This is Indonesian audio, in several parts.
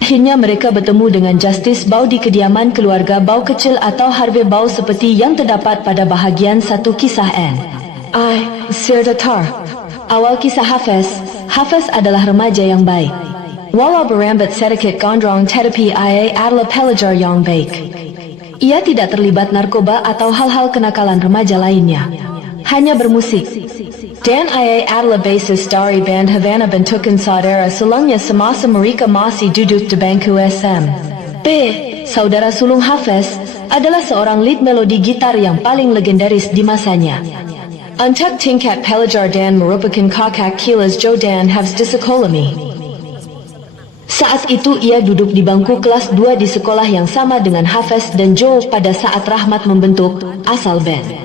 Akhirnya mereka bertemu dengan Justice Bao di kediaman keluarga Bao kecil atau Harvey Bao seperti yang terdapat pada bahagian 1 kisah N. Sir Datar. Awal kisah Hafiz. Hafiz adalah remaja yang baik. Walau berambat sedikit gondrong tetapi ia adalah pelajar yang baik. Ia tidak terlibat narkoba atau hal-hal kenakalan remaja lainnya. Hanya bermusik. Dan ia adalah basis dari band Havana bentukan saudara sulungnya semasa mereka masih duduk di bangku SM. Saudara sulung Hafiz adalah seorang lead melodi gitar yang paling legendaris di masanya. Untuk tingkat pelajar dan merupakan kakak kelas Joe dan Hafiz di sekolah mi. Saat itu ia duduk di bangku kelas 2 di sekolah yang sama dengan Hafiz dan Joe pada saat Rahmat membentuk asal band.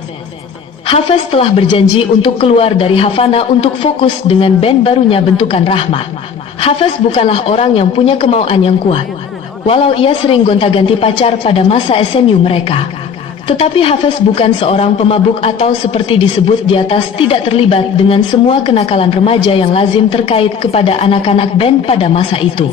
Hafiz telah berjanji untuk keluar dari Havana untuk fokus dengan band barunya bentukan Rahmat. Hafiz bukanlah orang yang punya kemauan yang kuat. Walau ia sering gonta-ganti pacar pada masa SMU mereka. Tetapi Hafiz bukan seorang pemabuk atau seperti disebut di atas tidak terlibat dengan semua kenakalan remaja yang lazim terkait kepada anak-anak band pada masa itu.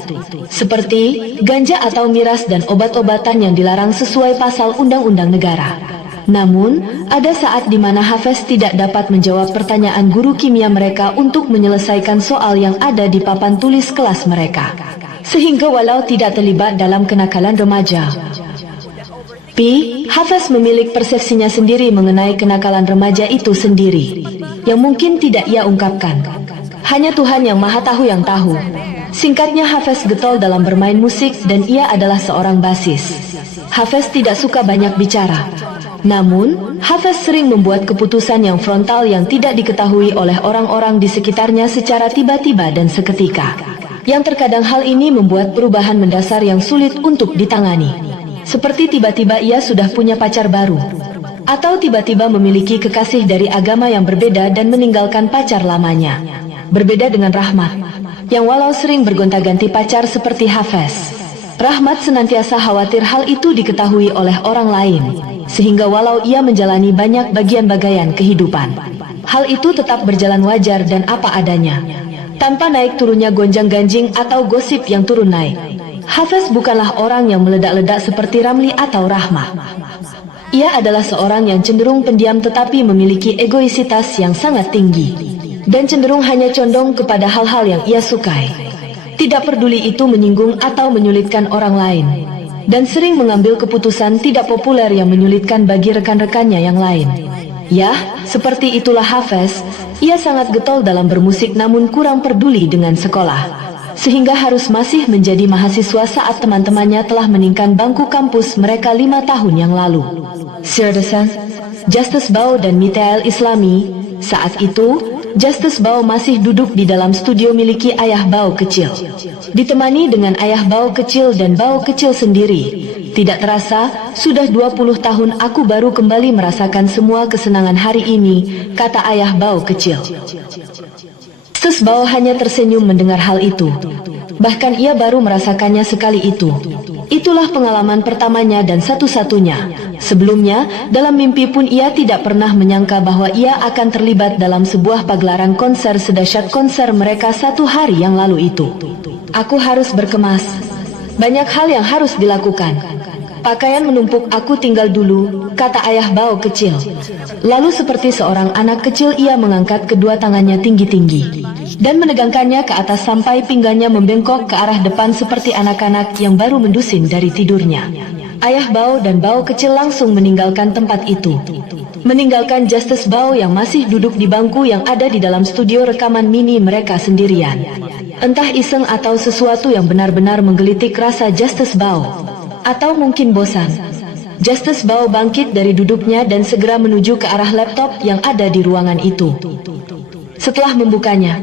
Seperti ganja atau miras dan obat-obatan yang dilarang sesuai pasal undang-undang negara. Namun, ada saat di mana Hafiz tidak dapat menjawab pertanyaan guru kimia mereka untuk menyelesaikan soal yang ada di papan tulis kelas mereka. Sehingga walau tidak terlibat dalam kenakalan remaja, Hafiz memiliki persepsinya sendiri mengenai kenakalan remaja itu sendiri, yang mungkin tidak ia ungkapkan. Hanya Tuhan yang Maha Tahu yang tahu. Singkatnya, Hafiz getol dalam bermain musik dan ia adalah seorang basis. Hafiz tidak suka banyak bicara. Namun, Hafiz sering membuat keputusan yang frontal yang tidak diketahui oleh orang-orang di sekitarnya secara tiba-tiba dan seketika. Yang terkadang hal ini membuat perubahan mendasar yang sulit untuk ditangani. Seperti tiba-tiba ia sudah punya pacar baru. Atau tiba-tiba memiliki kekasih dari agama yang berbeda dan meninggalkan pacar lamanya. Berbeda dengan Rahmat, yang walau sering bergonta-ganti pacar seperti Hafiz, Rahmat senantiasa khawatir hal itu diketahui oleh orang lain. Sehingga walau ia menjalani banyak bagian-bagian kehidupan, hal itu tetap berjalan wajar dan apa adanya. Tanpa naik turunnya gonjang-ganjing atau gosip yang turun naik. Hafiz bukanlah orang yang meledak-ledak seperti Ramli atau Rahmat. Ia adalah seorang yang cenderung pendiam tetapi memiliki egoisitas yang sangat tinggi. Dan cenderung hanya condong kepada hal-hal yang ia sukai. Tidak peduli itu menyinggung atau menyulitkan orang lain. Dan sering mengambil keputusan tidak populer yang menyulitkan bagi rekan-rekannya yang lain. Ya, seperti itulah Hafiz. Ia sangat getol dalam bermusik namun kurang peduli dengan sekolah. Sehingga harus masih menjadi mahasiswa saat teman-temannya telah meninggalkan bangku kampus mereka 5 tahun yang lalu. Sir Desan, Justice Bao dan Mitael Islami. Saat itu, Justice Bao masih duduk di dalam studio miliki ayah Bao kecil. Ditemani dengan ayah Bao kecil dan Bao kecil sendiri. Tidak terasa, sudah 20 tahun aku baru kembali merasakan semua kesenangan hari ini, kata ayah Bao kecil. Justice Bao hanya tersenyum mendengar hal itu. Bahkan ia baru merasakannya sekali itu. Itulah pengalaman pertamanya dan satu-satunya. Sebelumnya, dalam mimpi pun ia tidak pernah menyangka bahwa ia akan terlibat dalam sebuah pagelaran konser sedahsyat konser mereka 1 hari yang lalu itu. Aku harus berkemas. Banyak hal yang harus dilakukan. Pakaian menumpuk, aku tinggal dulu, kata ayah Bao kecil. Lalu seperti seorang anak kecil ia mengangkat kedua tangannya tinggi-tinggi dan menegangkannya ke atas sampai pinggangnya membengkok ke arah depan seperti anak-anak yang baru mendusin dari tidurnya. Ayah Bao dan Bao kecil langsung meninggalkan tempat itu. Meninggalkan Justice Bao yang masih duduk di bangku yang ada di dalam studio rekaman mini mereka sendirian. Entah iseng atau sesuatu yang benar-benar menggelitik rasa Justice Bao. Atau mungkin bosan. Justice Bao bangkit dari duduknya dan segera menuju ke arah laptop yang ada di ruangan itu. Setelah membukanya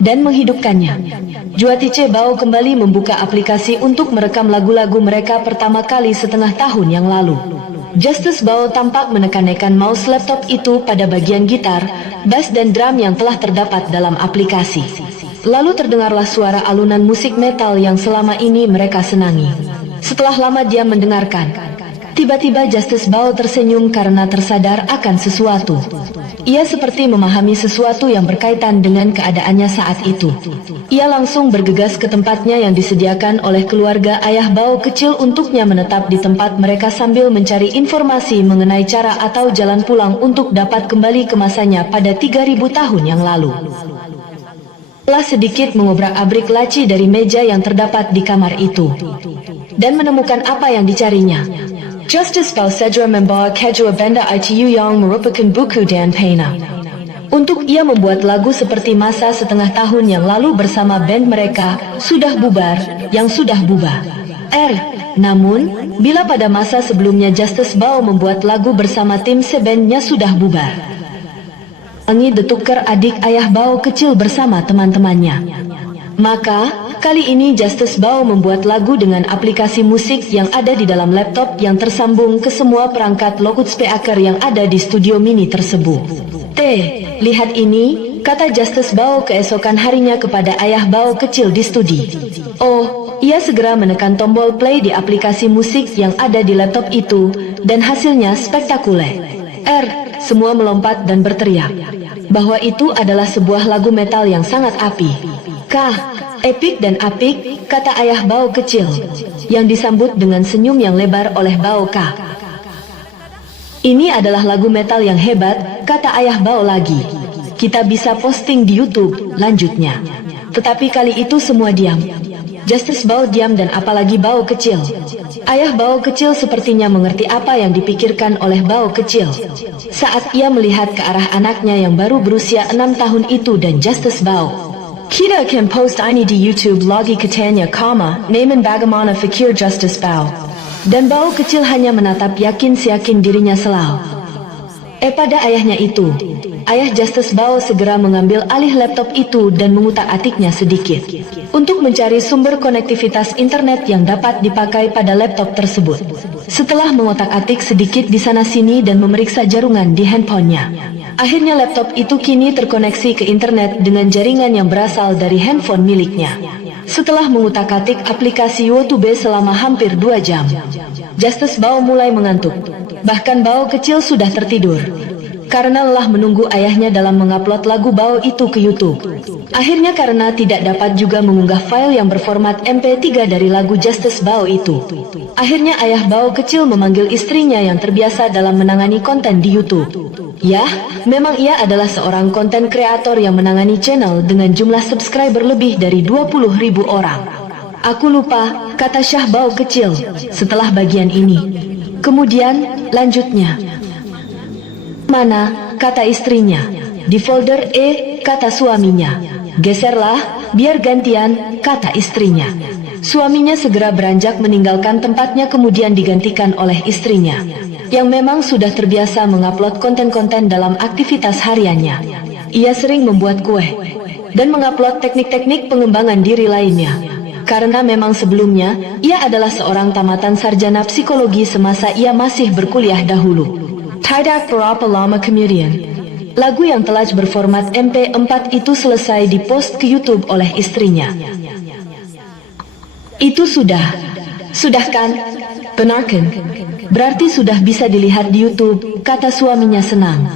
dan menghidupkannya, Juatice Bao kembali membuka aplikasi untuk merekam lagu-lagu mereka pertama kali setengah tahun yang lalu. Justice Bao tampak menekan-nekan mouse laptop itu pada bagian gitar, bass dan drum yang telah terdapat dalam aplikasi. Lalu terdengarlah suara alunan musik metal yang selama ini mereka senangi. Setelah lama dia mendengarkan, Tiba-tiba Justice Bao tersenyum karena tersadar akan sesuatu. Ia seperti memahami sesuatu yang berkaitan dengan keadaannya saat itu. Ia langsung bergegas ke tempatnya yang disediakan oleh keluarga ayah Bao kecil untuknya menetap di tempat mereka sambil mencari informasi mengenai cara atau jalan pulang untuk dapat kembali ke masanya pada 3000 tahun yang lalu. Setelah sedikit mengobrak-abrik laci dari meja yang terdapat di kamar itu dan menemukan apa yang dicarinya, Justice Bao segera membawa kedua benda itu yang merupakan buku dan pena. Untuk ia membuat lagu seperti masa setengah tahun yang lalu bersama band mereka sudah bubar, yang sudah bubar. Namun, bila pada masa sebelumnya Justice Bao membuat lagu bersama tim sebandnya sudah bubar. Angin detuker adik ayah Bao kecil bersama teman-temannya. Maka, kali ini Justice Bao membuat lagu dengan aplikasi musik yang ada di dalam laptop yang tersambung ke semua perangkat loudspeaker yang ada di studio mini tersebut. Lihat ini, kata Justice Bao keesokan harinya kepada ayah Bao kecil di studi. Ia segera menekan tombol play di aplikasi musik yang ada di laptop itu, dan hasilnya spektakuler. Semua melompat dan berteriak bahwa itu adalah sebuah lagu metal yang sangat apik. Epik dan apik, kata ayah Bao kecil, yang disambut dengan senyum yang lebar oleh Bao K. Ini adalah lagu metal yang hebat, kata ayah Bao lagi. Kita bisa posting di YouTube, lanjutnya. Tetapi kali itu semua diam. Justice Bao diam dan apalagi Bao kecil. Ayah Bao kecil sepertinya mengerti apa yang dipikirkan oleh Bao kecil saat ia melihat ke arah anaknya yang baru berusia 6 tahun itu dan Justice Bao. Kita akan post ini di YouTube lagi katanya, namun bagaimana fikir Justice Bao. Dan Bao kecil hanya menatap yakin dirinya selalu. Pada ayahnya itu, ayah Justice Bao segera mengambil alih laptop itu dan mengutak-atiknya sedikit untuk mencari sumber konektivitas internet yang dapat dipakai pada laptop tersebut. Setelah mengotak-atik sedikit di sana-sini dan memeriksa jaringan di handphonenya, akhirnya laptop itu kini terkoneksi ke internet dengan jaringan yang berasal dari handphone miliknya. Setelah mengutak-atik aplikasi YouTube selama hampir 2 jam, Justice Bao mulai mengantuk. Bahkan Bao kecil sudah tertidur karena lelah menunggu ayahnya dalam mengupload lagu Bao itu ke YouTube. Akhirnya karena tidak dapat juga mengunggah file yang berformat MP3 dari lagu Justice Bao itu, akhirnya ayah Bao kecil memanggil istrinya yang terbiasa dalam menangani konten di YouTube. Memang ia adalah seorang konten kreator yang menangani channel dengan jumlah subscriber lebih dari 20.000 orang. Aku lupa, kata Syah Bao kecil setelah bagian ini. Kemudian, lanjutnya. Mana, kata istrinya. Di folder kata suaminya. Geserlah, biar gantian, kata istrinya. Suaminya segera beranjak meninggalkan tempatnya kemudian digantikan oleh istrinya, yang memang sudah terbiasa mengupload konten-konten dalam aktivitas hariannya. Ia sering membuat kue dan mengupload teknik-teknik pengembangan diri lainnya. Karena memang sebelumnya, ia adalah seorang tamatan sarjana psikologi semasa ia masih berkuliah dahulu. Tidak berapa lama kemudian, lagu yang telah berformat MP4 itu selesai dipost ke YouTube oleh istrinya. Itu sudah kan? Benar kan? Berarti sudah bisa dilihat di YouTube, kata suaminya senang.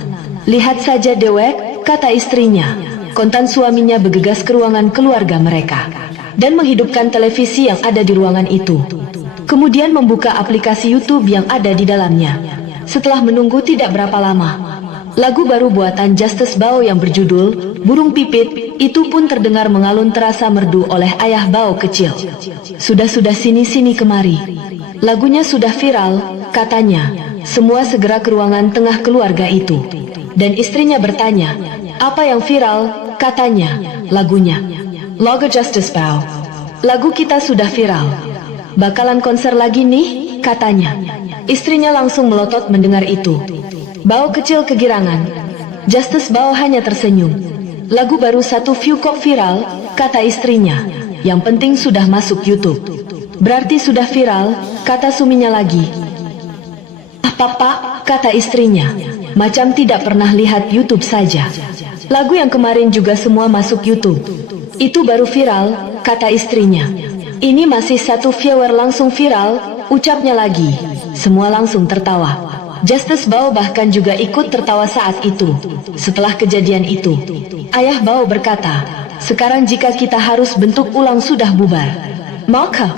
Lihat saja dewek, kata istrinya. Kontan suaminya bergegas ke ruangan keluarga mereka dan menghidupkan televisi yang ada di ruangan itu. Kemudian membuka aplikasi YouTube yang ada di dalamnya. Setelah menunggu tidak berapa lama, lagu baru buatan Justice Bao yang berjudul Burung Pipit itu pun terdengar mengalun terasa merdu oleh ayah Bao kecil. Sudah sini kemari. Lagunya sudah viral, katanya. Semua segera ke ruangan tengah keluarga itu. Dan istrinya bertanya, apa yang viral? Katanya, lagunya. Lagu Justice Bao. Lagu kita sudah viral. Bakalan konser lagi nih, katanya. Istrinya langsung melotot mendengar itu. Bao kecil kegirangan. Justice Bao hanya tersenyum. Lagu baru satu view kok viral, kata istrinya. Yang penting sudah masuk YouTube. Berarti sudah viral, kata suaminya lagi. Papa, kata istrinya. Macam tidak pernah lihat YouTube saja. Lagu yang kemarin juga semua masuk YouTube. Itu baru viral, kata istrinya. Ini masih satu viewer langsung viral, ucapnya lagi. Semua langsung tertawa. Justice Bao bahkan juga ikut tertawa saat itu. Setelah kejadian itu, ayah Bao berkata, sekarang jika kita harus bentuk ulang sudah bubar, maka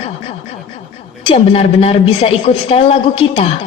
yang benar-benar bisa ikut style lagu kita.